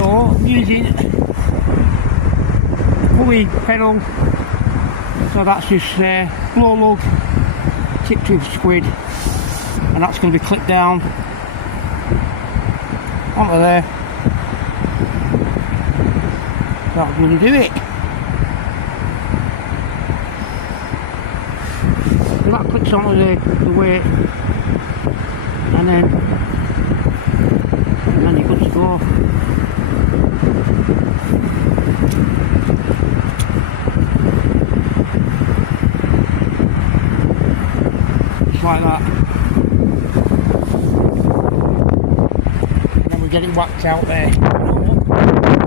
So I'm using a pulley pedal, so that's just blow lug tipped with squid, and that's going to be clipped down onto there. That's going to do it. So that clicks onto the weight, and then you're good to go. Just like that. And then we get it whacked out there.